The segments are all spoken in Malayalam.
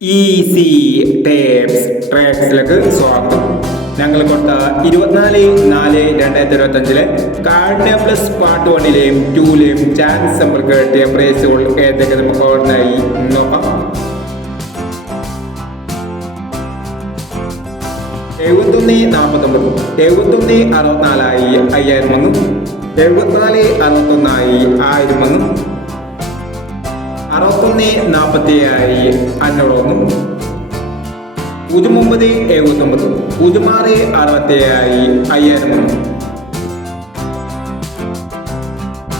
ഈസി ടേപ്സ് ട്രാക്സിലേക്ക് സ്വാഗതം. ഞങ്ങൾ കൊടുത്ത ഇരുപത്തിനാല് നാല് രണ്ടായിരത്തി ഇരുപത്തി അഞ്ചിലെ കാർഡിയ പ്ലസ് പാർട്ട് വണ്ണിലെയും ടൂലെയും ചാൻസ് നമ്മൾക്ക് കിട്ടിയ പ്രൈസുകൾ ഏതൊക്കെ നമുക്ക് ഓർമ്മയായി? നോക്കാം. എഴുപത്തൊന്ന് നാൽപ്പത്തൊമ്പത് എഴുപത്തൊന്ന് അറുപത്തിനാലായി അയ്യായിരം വന്നു എഴുപത്തിനാല് അറുപത്തൊന്നായി ആയിരം വന്നു അറുപത്തൊന്ന് നാൽപ്പത്തി അഞ്ഞൂറൊന്നും പൂജ്യം ഒമ്പത് എഴുപത്തൊമ്പത്. പൂജ്യം ആറ് അറുപത്തി അയ്യായിരം ഒന്ന്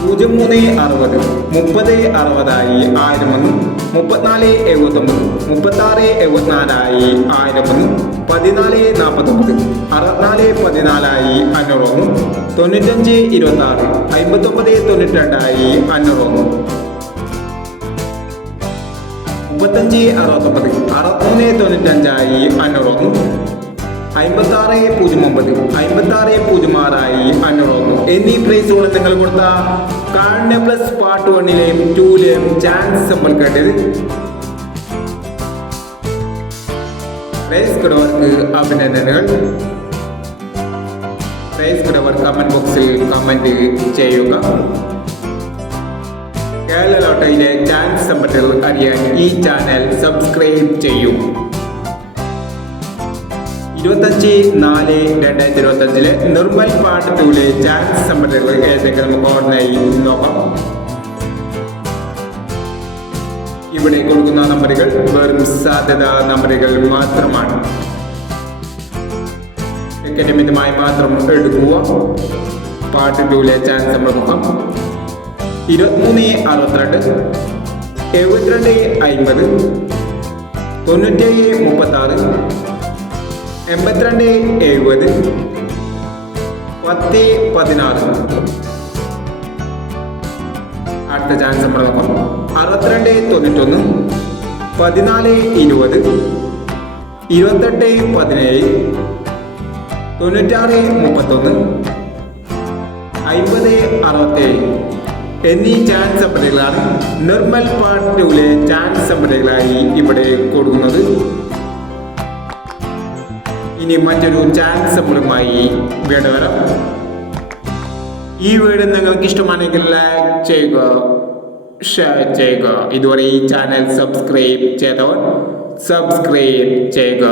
പൂജ്യം മൂന്ന് അറുപത്. മുപ്പത് അറുപതായി ആയിരം ഒന്ന് മുപ്പത്തിനാല് എഴുപത്തൊമ്പത്. മുപ്പത്താറ് എഴുപത്തിനാലായി ആയിരം ഒന്ന് പതിനാല് നാൽപ്പത്തൊമ്പത് അറുപത്തിനാല് പതിനാലായി അഞ്ഞൂറൊന്ന് തൊണ്ണൂറ്റഞ്ച് ഇരുപത്തി ആറ് അമ്പത്തൊമ്പത് തൊണ്ണൂറ്റി രണ്ടായി അഞ്ഞൂറൊന്ന് മുപ്പത്തഞ്ച് അറുപത്തൊമ്പത്. അറുപത്തൊന്ന് തൊണ്ണൂറ്റഞ്ചായി അഞ്ഞൂറൊന്ന്. അമ്പത്താറ് പൂജ്യം ഒമ്പത് അമ്പത്താറ് പൂജ്യം ആറായി അഞ്ഞൂറൊന്ന്. എന്നീ പ്രൈസുകൾ നിങ്ങൾ കൊടുത്ത കാർഡിന പ്ലസ് പാർട്ട് വണ്ണിലെയും ടൂലെയും ചാൻസ് നമ്മൾ കേട്ടത് കിടവർക്ക് അഭിനന്ദനങ്ങൾ. പ്രൈസ് കിടവർ കമന്റ് ബോക്സിൽ കമന്റ് ചെയ്യുക. കേരള ലോട്ടയിലെ ചാൻസ് സമ്പത്തുകൾ അറിയാൻ ഈ ചാനൽ സബ്സ്ക്രൈബ് ചെയ്യൂ. ഇരുപത്തഞ്ച് നാല് രണ്ടായിരത്തി ഇരുപത്തി അഞ്ചിലെ നിർമ്മൽ പാട്ട് ടൂലെ ചാൻസ് സമ്പത്തുകൾ ഏതൊക്കെ നമുക്ക് നോക്കാം. ഇവിടെ കൊടുക്കുന്ന നമ്പറുകൾ വെറും സാധ്യത നമ്പറുകൾ മാത്രമാണ്. മിതമായി മാത്രം എടുക്കുക. പാട്ട് ടൂലെ ചാൻസ് നമ്മൾ നോക്കാം ഇരുപത്തിമൂന്ന് അറുപത്തിരണ്ട് എഴുപത്തിരണ്ട് അൻപത് തൊണ്ണൂറ്റേഴ് മുപ്പത്താറ് എൺപത്തിരണ്ട് എഴുപത് പത്ത് പതിനാറ്. അടുത്ത ചാൻസ് നമ്മൾ നോക്കാം. അറുപത്തിരണ്ട് തൊണ്ണൂറ്റൊന്ന് പതിനാല് ഇരുപത് ഇരുപത്തെട്ട് പതിനേഴ് തൊണ്ണൂറ്റാറ് മുപ്പത്തൊന്ന് അൻപത് അറുപത്തേഴ്. എന്നീ ചാൻസ് സമ്പത്തുകളാണ് നിർമ്മൽ പാർട്ടിയിലെ ചാൻസ് സമ്പത്തുകളായി ഇവിടെ കൊടുക്കുന്നത്. ഇനി മറ്റൊരു ചാൻസ് സമ്പളുമായി വീട് വരാം. ഈ വീട് നിങ്ങൾക്ക് ഇഷ്ടമാണെങ്കിൽ ലൈക്ക് ചെയ്യുക ഷെയർ ചെയ്യുക. ഇതുവരെ ഈ ചാനൽ സബ്സ്ക്രൈബ് ചെയ്തവർ സബ്സ്ക്രൈബ് ചെയ്യുക.